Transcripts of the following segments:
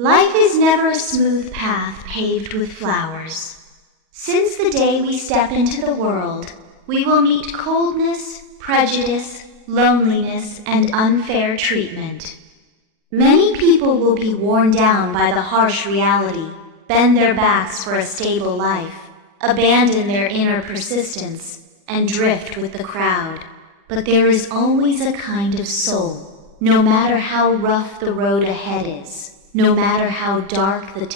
Life is never a smooth path paved with flowers. Since the day we step into the world, we will meet coldness, prejudice, loneliness, and unfair treatment. Many people will be worn down by the harsh reality, bend their backs for a stable life, abandon their inner persistence, and drift with the crowd. But there is always a kind of soul, no matter how rough the road ahead is, no matter how dark the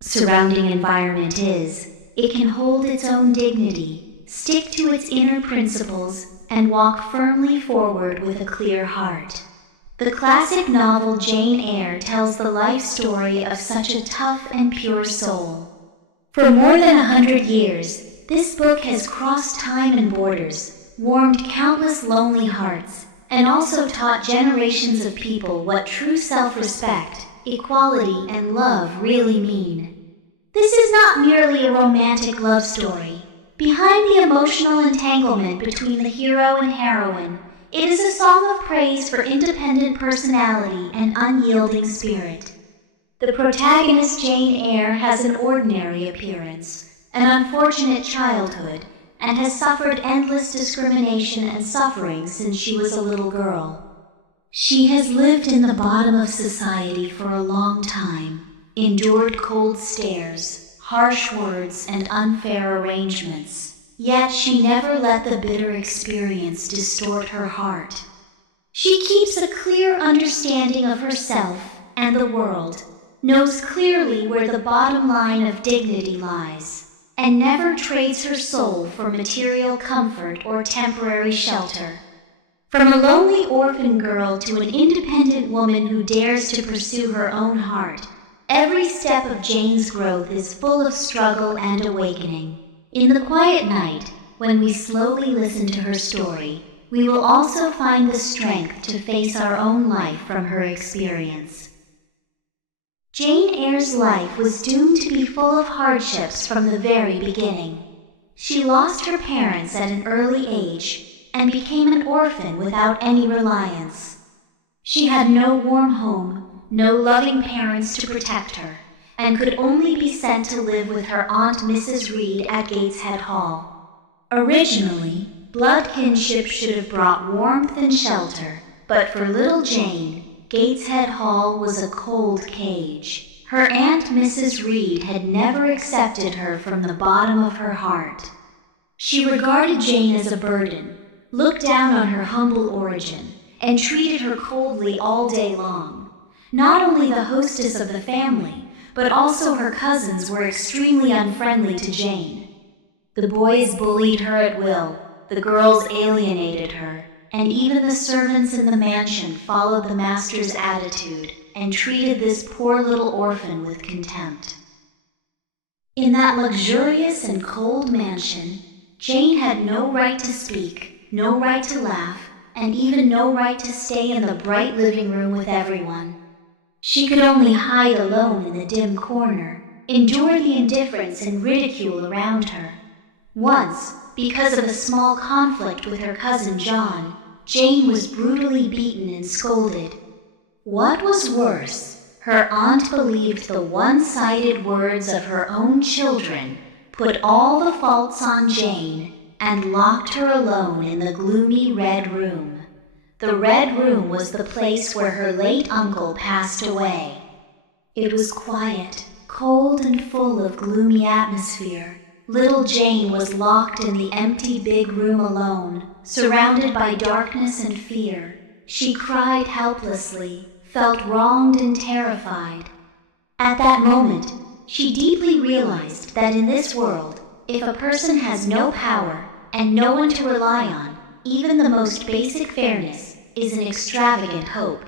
surrounding environment is. It can hold its own dignity, stick to its inner principles, and walk firmly forward with a clear heart. The classic novel Jane Eyre tells the life story of such a tough and pure soul. For more than 100 years, this book has crossed time and borders, warmed countless lonely hearts, and also taught generations of people what true self-respect, equality, and love really mean. This is not merely a romantic love story. Behind the emotional entanglement between the hero and heroine, it is a song of praise for independent personality and unyielding spirit. The protagonist, Jane Eyre, has an ordinary appearance, an unfortunate childhood, and has suffered endless discrimination and suffering since she was a little girl. She has lived in the bottom of society for a long time, endured cold stares, harsh words, and unfair arrangements. Yet she never let the bitter experience distort her heart. She keeps a clear understanding of herself and the world, knows clearly where the bottom line of dignity lies, and never trades her soul for material comfort or temporary shelter. From a lonely orphan girl to an independent woman who dares to pursue her own heart, every step of Jane's growth is full of struggle and awakening. In the quiet night, when we slowly listen to her story, we will also find the strength to face our own life from her experience. Jane Eyre's life was doomed to be full of hardships from the very beginning. She lost her parents at an early age and became an orphan without any reliance. She had no warm home, no loving parents to protect her, and could only be sent to live with her aunt Mrs. Reed at Gateshead Hall. Originally, blood kinship should have brought warmth and shelter, but for little Jane, Gateshead Hall was a cold cage. Her aunt Mrs. Reed had never accepted her from the bottom of her heart. She regarded Jane as a burden, looked down on her humble origin, and treated her coldly all day long. Not only the hostess of the family, but also her cousins were extremely unfriendly to Jane. The boys bullied her at will, the girls alienated her, and even the servants in the mansion followed the master's attitude and treated this poor little orphan with contempt. In that luxurious and cold mansion, Jane had no right to speak, no right to laugh, and even no right to stay in the bright living room with everyone. She could only hide alone in the dim corner, endure the indifference and ridicule around her. Once, because of a small conflict with her cousin John, Jane was brutally beaten and scolded. What was worse, her aunt believed the one-sided words of her own children, put all the faults on Jane, and locked her alone in the gloomy Red Room. The Red Room was the place where her late uncle passed away. It was quiet, cold, and full of gloomy atmosphere. Little Jane was locked in the empty big room alone, surrounded by darkness and fear. She cried helplessly, felt wronged and terrified. At that moment, she deeply realized that in this world, if a person has no power and no one to rely on, even the most basic fairness is an extravagant hope.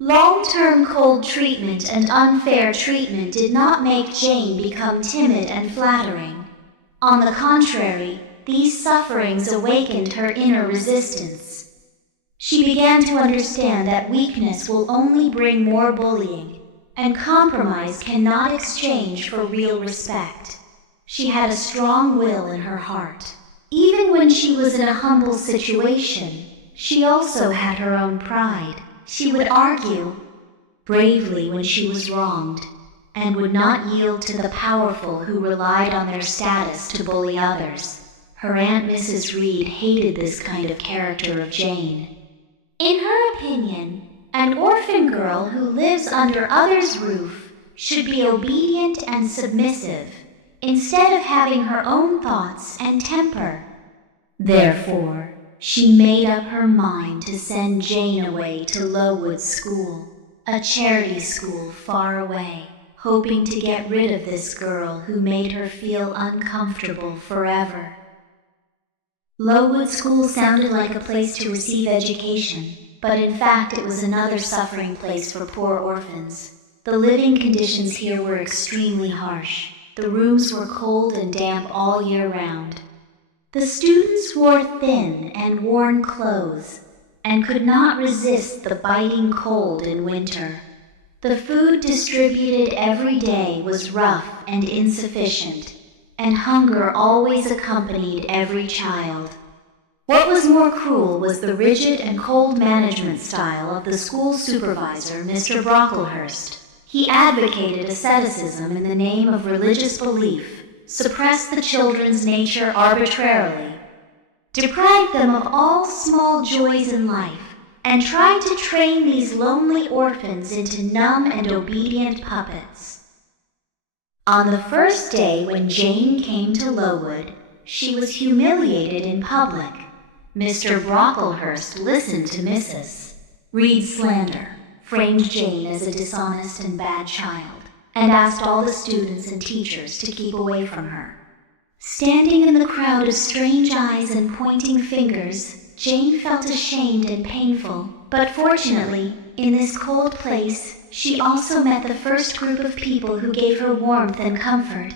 Long-term cold treatment and unfair treatment did not make Jane become timid and flattering. On the contrary, these sufferings awakened her inner resistance. She began to understand that weakness will only bring more bullying, and compromise cannot exchange for real respect. She had a strong will in her heart. Even when she was in a humble situation, she also had her own pride. She would argue, bravely when she was wronged, and would not yield to the powerful who relied on their status to bully others. Her Aunt Mrs. Reed hated this kind of character of Jane. In her opinion, an orphan girl who lives under others' roof should be obedient and submissive, instead of having her own thoughts and temper. Therefore, she made up her mind to send Jane away to Lowood School, a charity school far away, hoping to get rid of this girl who made her feel uncomfortable forever. Lowood School sounded like a place to receive education, but in fact it was another suffering place for poor orphans. The living conditions here were extremely harsh. The rooms were cold and damp all year round. The students wore thin and worn clothes and could not resist the biting cold in winter. The food distributed every day was rough and insufficient, and hunger always accompanied every child. What was more cruel was the rigid and cold management style of the school supervisor, Mr. Brocklehurst. He advocated asceticism in the name of religious belief, suppressed the children's nature arbitrarily, deprived them of all small joys in life, and tried to train these lonely orphans into numb and obedient puppets. On the first day when Jane came to Lowood, she was humiliated in public. Mr. Brocklehurst listened to Mrs. Reed's slander, framed Jane as a dishonest and bad child, and asked all the students and teachers to keep away from her. Standing in the crowd of strange eyes and pointing fingers, Jane felt ashamed and painful, but fortunately, in this cold place, she also met the first group of people who gave her warmth and comfort.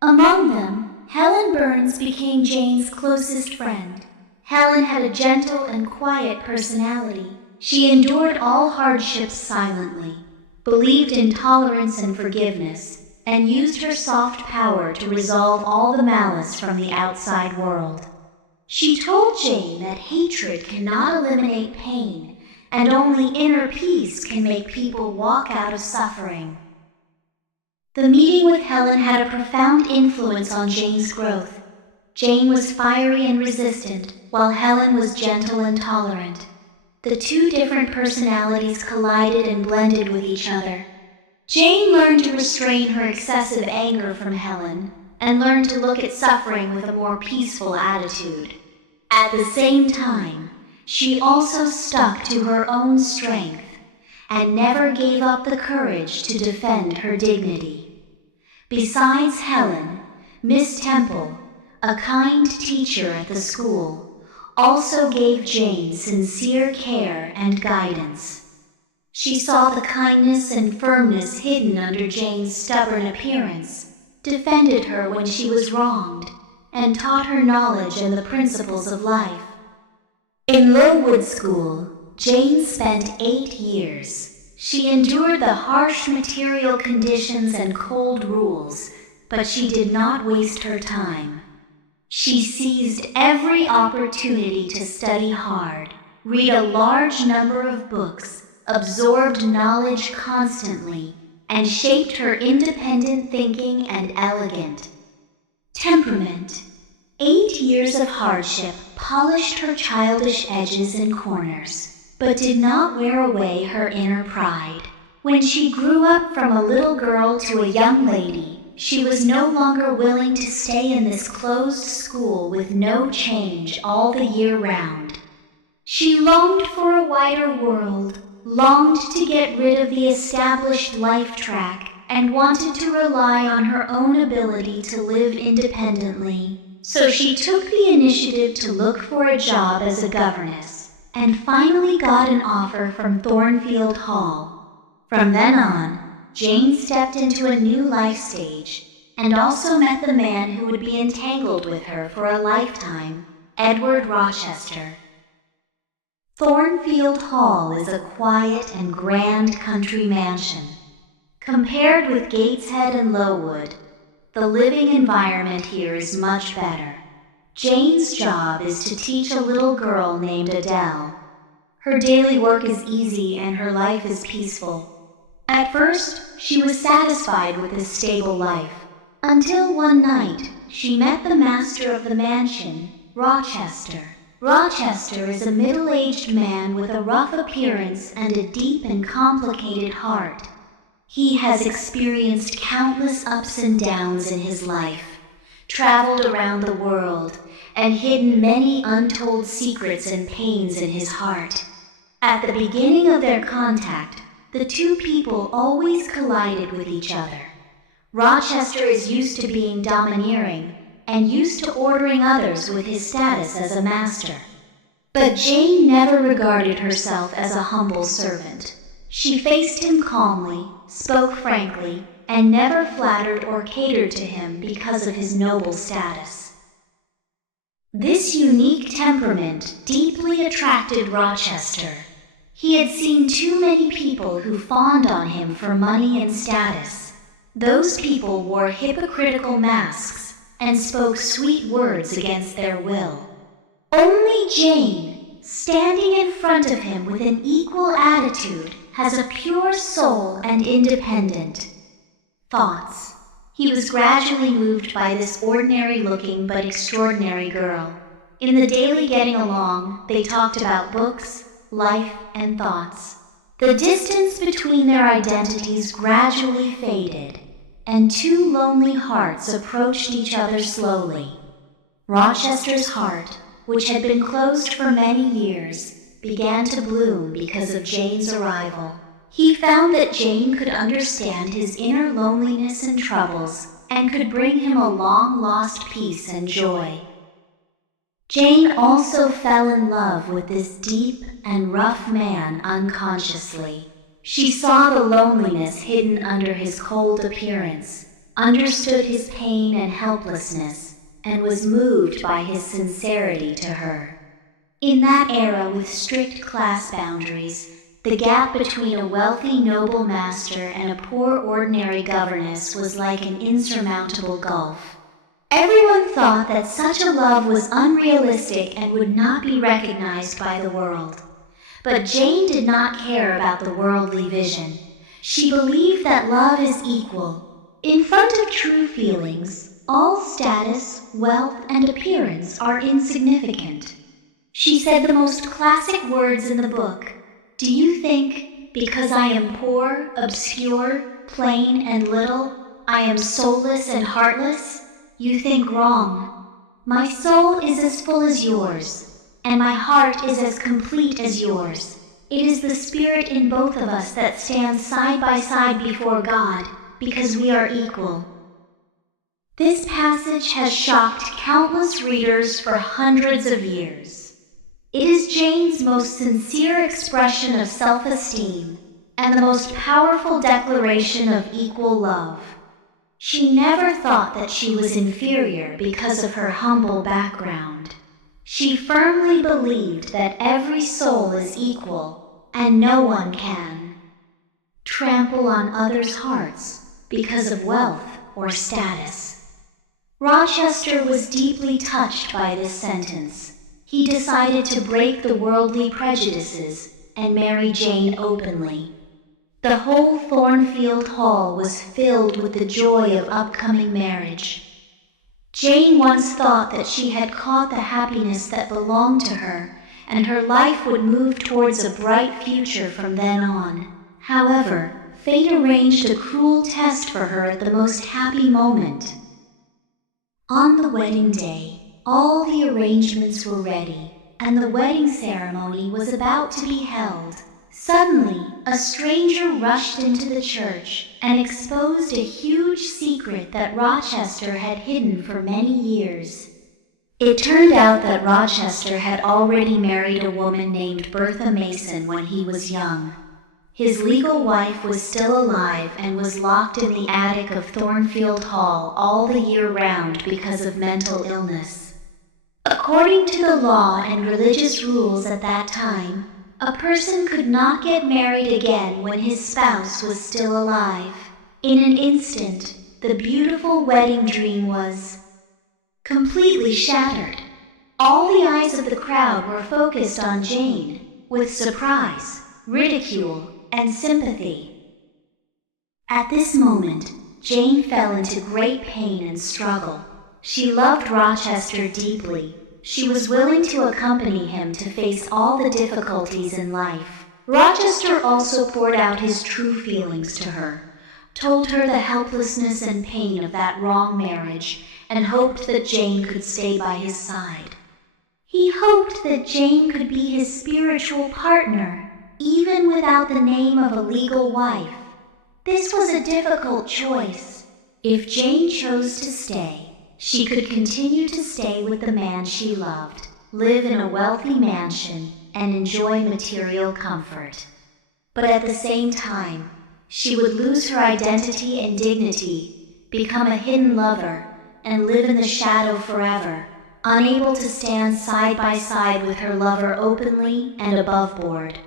Among them, Helen Burns became Jane's closest friend. Helen had a gentle and quiet personality. She endured all hardships silently, believed in tolerance and forgiveness, and used her soft power to resolve all the malice from the outside world. She told Jane that hatred cannot eliminate pain, and only inner peace can make people walk out of suffering. The meeting with Helen had a profound influence on Jane's growth. Jane was fiery and resistant, while Helen was gentle and tolerant. The two different personalities collided and blended with each other. Jane learned to restrain her excessive anger from Helen, and learned to look at suffering with a more peaceful attitude. At the same time, she also stuck to her own strength, and never gave up the courage to defend her dignity. Besides Helen, Miss Temple, a kind teacher at the school, also gave Jane sincere care and guidance. She saw the kindness and firmness hidden under Jane's stubborn appearance, defended her when she was wronged, and taught her knowledge and the principles of life. In Lowood School, Jane spent 8 years. She endured the harsh material conditions and cold rules, but she did not waste her time. She seized every opportunity to study hard, read a large number of books, absorbed knowledge constantly, and shaped her independent thinking and elegant temperament. 8 years of hardship polished her childish edges and corners, but did not wear away her inner pride. When she grew up from a little girl to a young lady, she was no longer willing to stay in this closed school with no change all the year round. She longed for a wider world, longed to get rid of the established life track, and wanted to rely on her own ability to live independently. So she took the initiative to look for a job as a governess, and finally got an offer from Thornfield Hall. From then on, Jane stepped into a new life stage, and also met the man who would be entangled with her for a lifetime, Edward Rochester. Thornfield Hall is a quiet and grand country mansion. Compared with Gateshead and Lowood, the living environment here is much better. Jane's job is to teach a little girl named Adele. Her daily work is easy and her life is peaceful. At first, she was satisfied with this stable life, until one night she met the master of the mansion, Rochester. Rochester is a middle-aged man with a rough appearance and a deep and complicated heart. He has experienced countless ups and downs in his life, traveled around the world, and hidden many untold secrets and pains in his heart. At the beginning of their contact, the two people always collided with each other. Rochester is used to being domineering and used to ordering others with his status as a master. But Jane never regarded herself as a humble servant. She faced him calmly, spoke frankly, and never flattered or catered to him because of his noble status. This unique temperament deeply attracted Rochester. He had seen too many people who fawned on him for money and status. Those people wore hypocritical masks and spoke sweet words against their will. Only Jane, standing in front of him with an equal attitude, has a pure soul and independent thoughts. He was gradually moved by this ordinary-looking but extraordinary girl. In the daily getting along, they talked about books, life, and thoughts. The distance between their identities gradually faded, and two lonely hearts approached each other slowly. Rochester's heart, which had been closed for many years, began to bloom because of Jane's arrival. He found that Jane could understand his inner loneliness and troubles, and could bring him a long-lost peace and joy. Jane also fell in love with this deep and rough man unconsciously. She saw the loneliness hidden under his cold appearance, understood his pain and helplessness, and was moved by his sincerity to her. In that era with strict class boundaries, the gap between a wealthy noble master and a poor ordinary governess was like an insurmountable gulf. Everyone thought that such a love was unrealistic and would not be recognized by the world. But Jane did not care about the worldly vision. She believed that love is equal. In front of true feelings, all status, wealth, and appearance are insignificant. She said the most classic words in the book. Do you think, because I am poor, obscure, plain, and little, I am soulless and heartless? You think wrong. My soul is as full as yours, and my heart is as complete as yours. It is the spirit in both of us that stands side by side before God, because we are equal. This passage has shocked countless readers for hundreds of years. It is Jane's most sincere expression of self-esteem and the most powerful declaration of equal love. She never thought that she was inferior because of her humble background. She firmly believed that every soul is equal, and no one can trample on others' hearts because of wealth or status. Rochester was deeply touched by this sentence. He decided to break the worldly prejudices and marry Jane openly. The whole Thornfield Hall was filled with the joy of upcoming marriage. Jane once thought that she had caught the happiness that belonged to her, and her life would move towards a bright future from then on. However, fate arranged a cruel test for her at the most happy moment. On the wedding day, all the arrangements were ready, and the wedding ceremony was about to be held. Suddenly, a stranger rushed into the church and exposed a huge secret that Rochester had hidden for many years. It turned out that Rochester had already married a woman named Bertha Mason when he was young. His legal wife was still alive and was locked in the attic of Thornfield Hall all the year round because of mental illness. According to the law and religious rules at that time, a person could not get married again when his spouse was still alive. In an instant, the beautiful wedding dream was completely shattered. All the eyes of the crowd were focused on Jane, with surprise, ridicule, and sympathy. At this moment, Jane fell into great pain and struggle. She loved Rochester deeply. She was willing to accompany him to face all the difficulties in life. Rochester also poured out his true feelings to her, told her the helplessness and pain of that wrong marriage, and hoped that Jane could stay by his side. He hoped that Jane could be his spiritual partner, even without the name of a legal wife. This was a difficult choice. If Jane chose to stay, she could continue to stay with the man she loved, live in a wealthy mansion, and enjoy material comfort. But at the same time, she would lose her identity and dignity, become a hidden lover, and live in the shadow forever, unable to stand side by side with her lover openly and above board.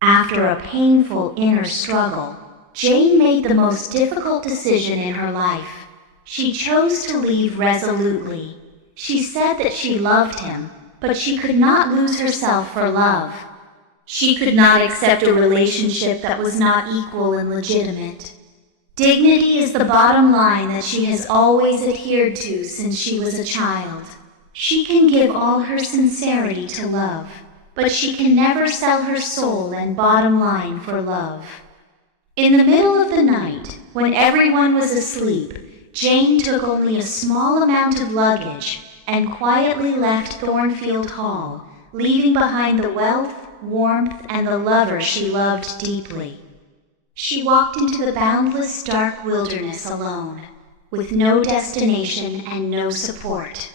After a painful inner struggle, Jane made the most difficult decision in her life. She chose to leave resolutely. She said that she loved him, but she could not lose herself for love. She could not accept a relationship that was not equal and legitimate. Dignity is the bottom line that she has always adhered to since she was a child. She can give all her sincerity to love, but she can never sell her soul and bottom line for love. In the middle of the night, when everyone was asleep, Jane took only a small amount of luggage and quietly left Thornfield Hall, leaving behind the wealth, warmth, and the lover she loved deeply. She walked into the boundless dark wilderness alone, with no destination and no support.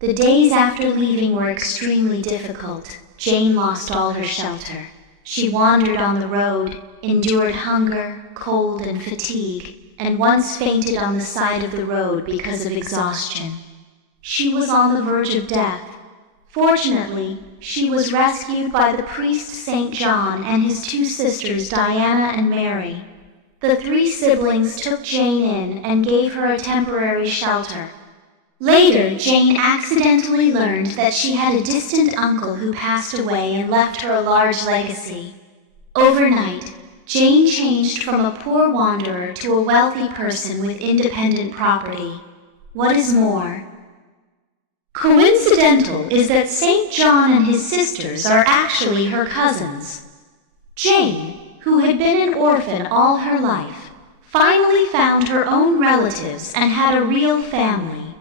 The days after leaving were extremely difficult. Jane lost all her shelter. She wandered on the road, endured hunger, cold, and fatigue, and once fainted on the side of the road because of exhaustion. She was on the verge of death. Fortunately, she was rescued by the priest St. John and his two sisters Diana and Mary. The three siblings took Jane in and gave her a temporary shelter. Later, Jane accidentally learned that she had a distant uncle who passed away and left her a large legacy. Overnight, Jane changed from a poor wanderer to a wealthy person with independent property. What is more, coincidental is that St. John and his sisters are actually her cousins. Jane, who had been an orphan all her life, finally found her own relatives and had a real family.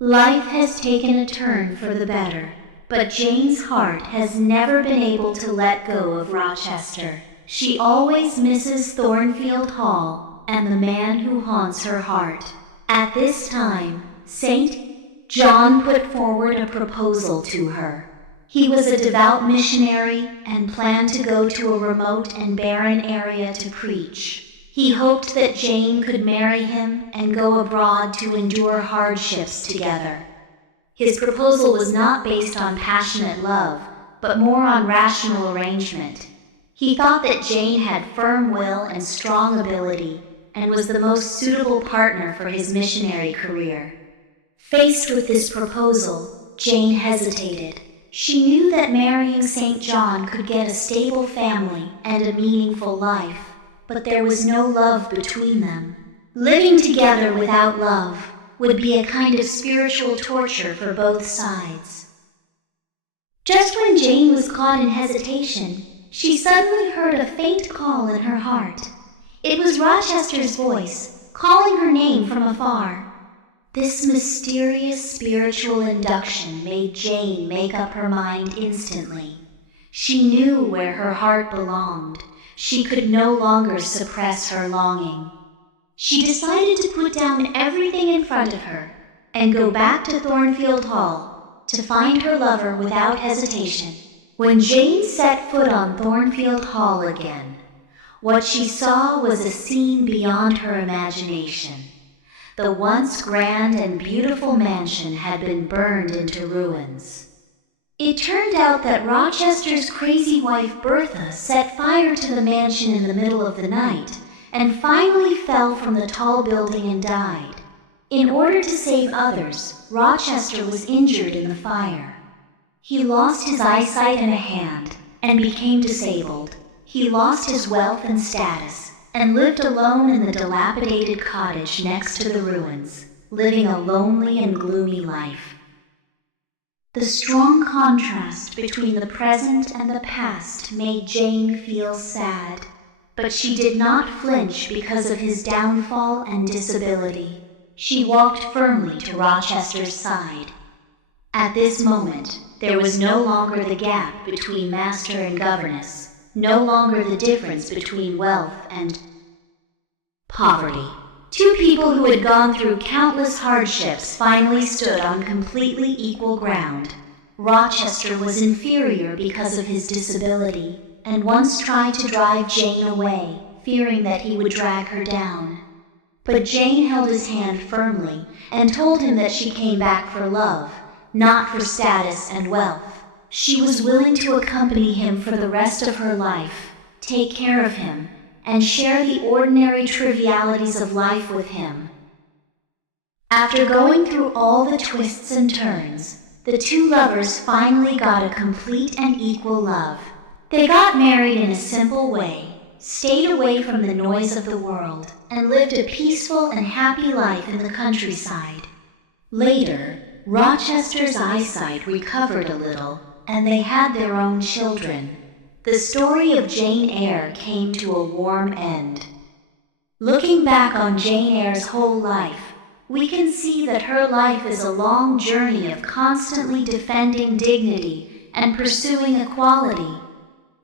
Life has taken a turn for the better, but Jane's heart has never been able to let go of Rochester. She always misses Thornfield Hall and the man who haunts her heart. At this time, St. John put forward a proposal to her. He was a devout missionary and planned to go to a remote and barren area to preach. He hoped that Jane could marry him and go abroad to endure hardships together. His proposal was not based on passionate love, but more on rational arrangement. He thought that Jane had firm will and strong ability, and was the most suitable partner for his missionary career. Faced with this proposal, Jane hesitated. She knew that marrying St. John could get a stable family and a meaningful life, but there was no love between them. Living together without love would be a kind of spiritual torture for both sides. Just when Jane was caught in hesitation, she suddenly heard a faint call in her heart. It was Rochester's voice, calling her name from afar. This mysterious spiritual induction made Jane make up her mind instantly. She knew where her heart belonged. She could no longer suppress her longing. She decided to put down everything in front of her and go back to Thornfield Hall to find her lover without hesitation. When Jane set foot on Thornfield Hall again, what she saw was a scene beyond her imagination. The once grand and beautiful mansion had been burned into ruins. It turned out that Rochester's crazy wife Bertha set fire to the mansion in the middle of the night and finally fell from the tall building and died. In order to save others, Rochester was injured in the fire. He lost his eyesight and a hand and became disabled. He lost his wealth and status, and lived alone in the dilapidated cottage next to the ruins, living a lonely and gloomy life. The strong contrast between the present and the past made Jane feel sad, but she did not flinch because of his downfall and disability. She walked firmly to Rochester's side. At this moment, there was no longer the gap between master and governess, no longer the difference between wealth and poverty. Two people who had gone through countless hardships finally stood on completely equal ground. Rochester was inferior because of his disability, and once tried to drive Jane away, fearing that he would drag her down. But Jane held his hand firmly and told him that she came back for love, not for status and wealth. She was willing to accompany him for the rest of her life, take care of him, and share the ordinary trivialities of life with him. After going through all the twists and turns, the two lovers finally got a complete and equal love. They got married in a simple way, stayed away from the noise of the world, and lived a peaceful and happy life in the countryside. Later, Rochester's eyesight recovered a little, and they had their own children. The story of Jane Eyre came to a warm end. Looking back on Jane Eyre's whole life, we can see that her life is a long journey of constantly defending dignity and pursuing equality.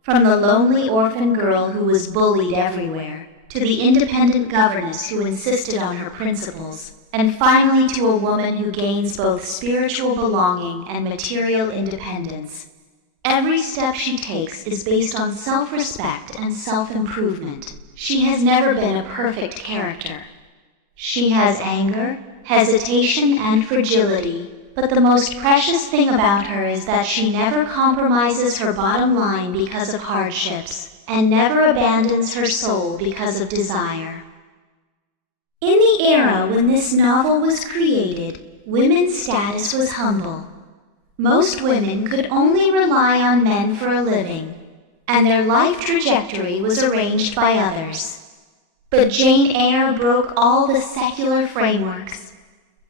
From the lonely orphan girl who was bullied everywhere, to the independent governess who insisted on her principles, and finally to a woman who gains both spiritual belonging and material independence. Every step she takes is based on self-respect and self-improvement. She has never been a perfect character. She has anger, hesitation, and fragility, but the most precious thing about her is that she never compromises her bottom line because of hardships, and never abandons her soul because of desire. In the era when this novel was created, women's status was humble. Most women could only rely on men for a living, and their life trajectory was arranged by others. But Jane Eyre broke all the secular frameworks.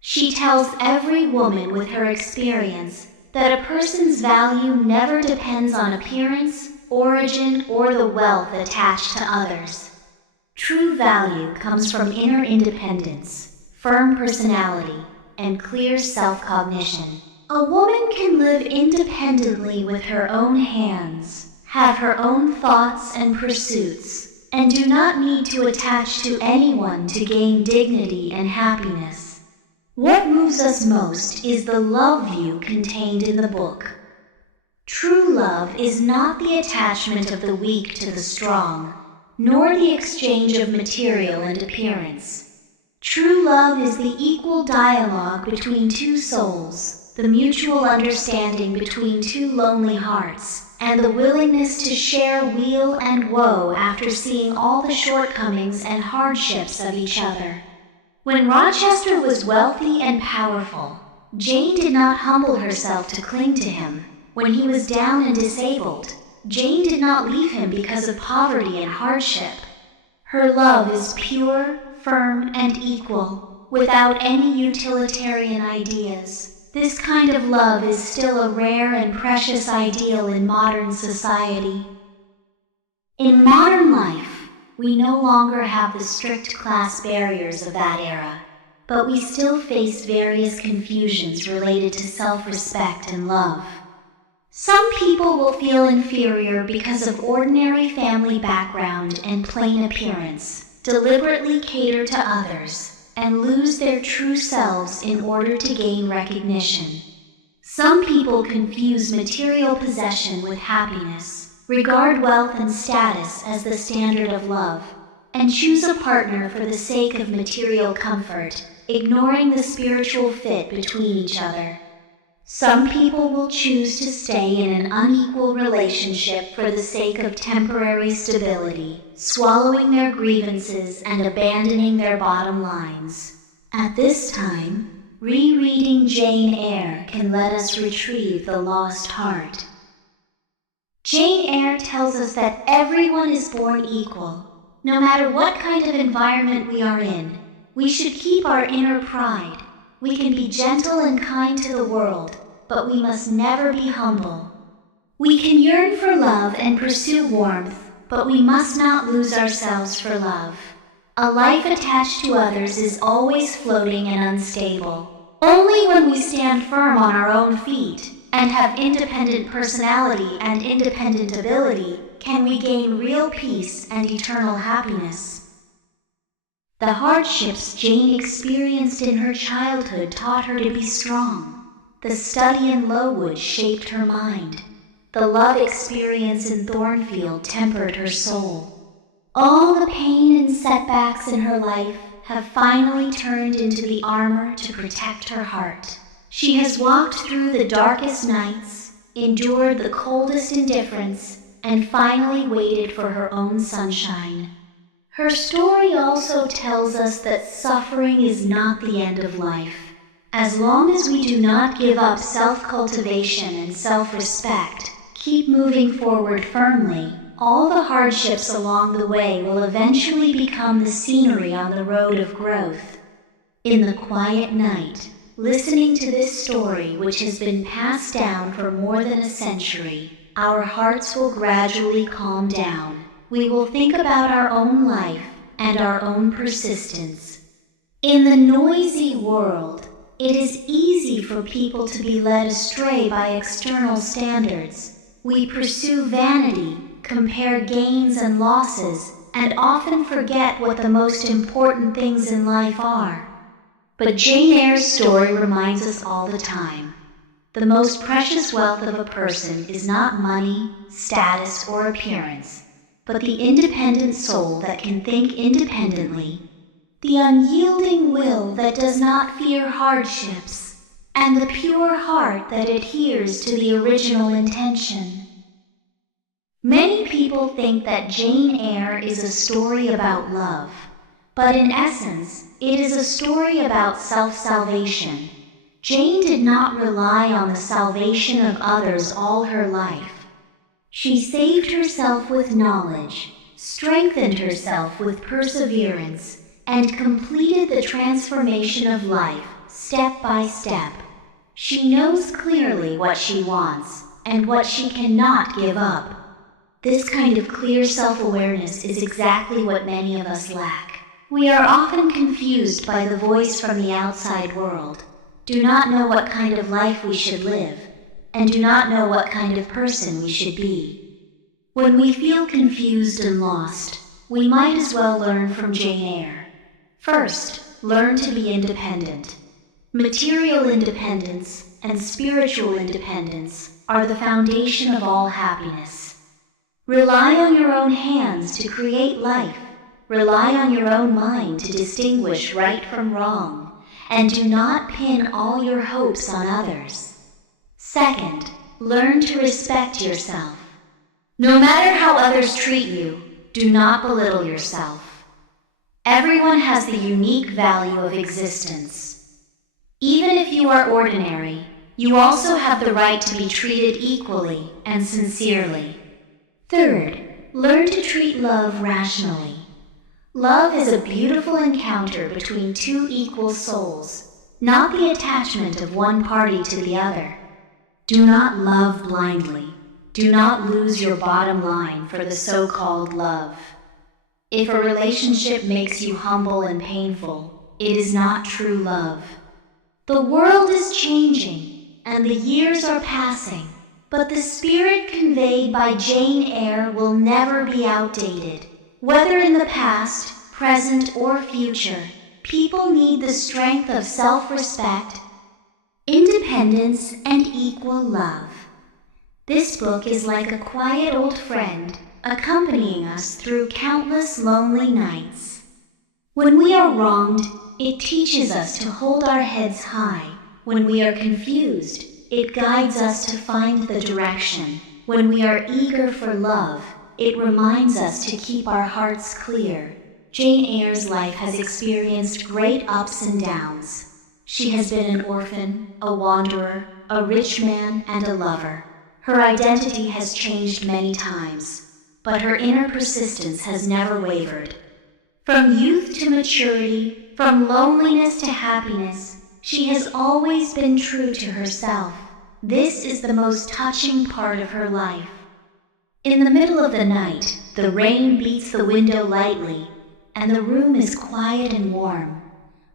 She tells every woman with her experience that a person's value never depends on appearance, origin, or the wealth attached to others. True value comes from inner independence, firm personality, and clear self-cognition. A woman can live independently with her own hands, have her own thoughts and pursuits, and do not need to attach to anyone to gain dignity and happiness. What moves us most is the love view contained in the book. True love is not the attachment of the weak to the strong, nor the exchange of material and appearance. True love is the equal dialogue between two souls, the mutual understanding between two lonely hearts, and the willingness to share weal and woe after seeing all the shortcomings and hardships of each other. When Rochester was wealthy and powerful, Jane did not humble herself to cling to him. When he was down and disabled, Jane did not leave him because of poverty and hardship. Her love is pure, firm, and equal, without any utilitarian ideas. This kind of love is still a rare and precious ideal in modern society. In modern life, we no longer have the strict class barriers of that era, but we still face various confusions related to self-respect and love. Some people will feel inferior because of ordinary family background and plain appearance, deliberately cater to others, and lose their true selves in order to gain recognition. Some people confuse material possession with happiness, regard wealth and status as the standard of love, and choose a partner for the sake of material comfort, ignoring the spiritual fit between each other. Some people will choose to stay in an unequal relationship for the sake of temporary stability, swallowing their grievances and abandoning their bottom lines. At this time, rereading Jane Eyre can let us retrieve the lost heart. Jane Eyre tells us that everyone is born equal, No matter what kind of environment we are in, we should keep our inner pride. We can be gentle and kind to the world, but we must never be humble. We can yearn for love and pursue warmth, but we must not lose ourselves for love. A life attached to others is always floating and unstable. Only when we stand firm on our own feet and have independent personality and independent ability can we gain real peace and eternal happiness. The hardships Jane experienced in her childhood taught her to be strong. The study in Lowood shaped her mind. The love experience in Thornfield tempered her soul. All the pain and setbacks in her life have finally turned into the armor to protect her heart. She has walked through the darkest nights, endured the coldest indifference, and finally waited for her own sunshine. Her story also tells us that suffering is not the end of life. As long as we do not give up self-cultivation and self-respect, keep moving forward firmly, all the hardships along the way will eventually become the scenery on the road of growth. In the quiet night, listening to this story which has been passed down for more than a century, our hearts will gradually calm down. We will think about our own life and our own persistence. In the noisy world, it is easy for people to be led astray by external standards. We pursue vanity, compare gains and losses, and often forget what the most important things in life are. But Jane Eyre's story reminds us all the time. The most precious wealth of a person is not money, status, or appearance, but the independent soul that can think independently, the unyielding will that does not fear hardships, and the pure heart that adheres to the original intention. Many people think that Jane Eyre is a story about love, but in essence, it is a story about self-salvation. Jane did not rely on the salvation of others all her life. She saved herself with knowledge, strengthened herself with perseverance, and completed the transformation of life step by step. She knows clearly what she wants and what she cannot give up. This kind of clear self-awareness is exactly what many of us lack. We are often confused by the voice from the outside world, do not know what kind of life we should live, and do not know what kind of person we should be. When we feel confused and lost, we might as well learn from Jane Eyre. First, learn to be independent. Material independence and spiritual independence are the foundation of all happiness. Rely on your own hands to create life. Rely on your own mind to distinguish right from wrong, and do not pin all your hopes on others. Second, learn to respect yourself. No matter how others treat you, do not belittle yourself. Everyone has the unique value of existence. Even if you are ordinary, you also have the right to be treated equally and sincerely. Third, learn to treat love rationally. Love is a beautiful encounter between two equal souls, not the attachment of one party to the other. Do not love blindly. Do not lose your bottom line for the so-called love. If a relationship makes you humble and painful, it is not true love. The world is changing, and the years are passing, but the spirit conveyed by Jane Eyre will never be outdated. Whether in the past, present, or future, people need the strength of self-respect, independence, and equal love. This book is like a quiet old friend, accompanying us through countless lonely nights. When we are wronged, it teaches us to hold our heads high. When we are confused, it guides us to find the direction. When we are eager for love, it reminds us to keep our hearts clear. Jane Eyre's life has experienced great ups and downs. She has been an orphan, a wanderer, a rich man, and a lover. Her identity has changed many times. but her inner persistence has never wavered. From youth to maturity, from loneliness to happiness, she has always been true to herself. This is the most touching part of her life. In the middle of the night, the rain beats the window lightly, and the room is quiet and warm.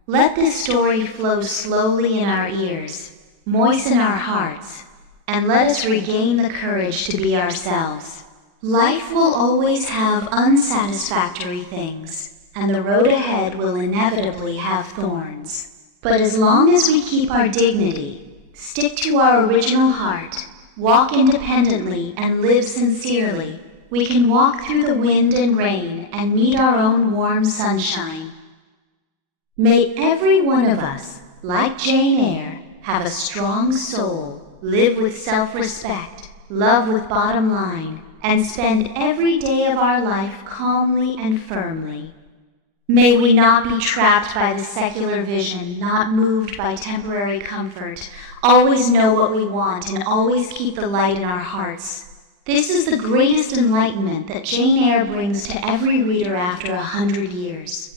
Let this story flow slowly in our ears, moisten our hearts, and let us regain the courage to be ourselves. Life will always have unsatisfactory things, and the road ahead will inevitably have thorns. But as long as we keep our dignity, stick to our original heart, walk independently and live sincerely, we can walk through the wind and rain and meet our own warm sunshine. May every one of us, like Jane Eyre, have a strong soul, live with self-respect, love with bottom line, and spend every day of our life calmly and firmly. May we not be trapped by the secular vision, not moved by temporary comfort, always know what we want and always keep the light in our hearts. This is the greatest enlightenment that Jane Eyre brings to every reader after 100 years.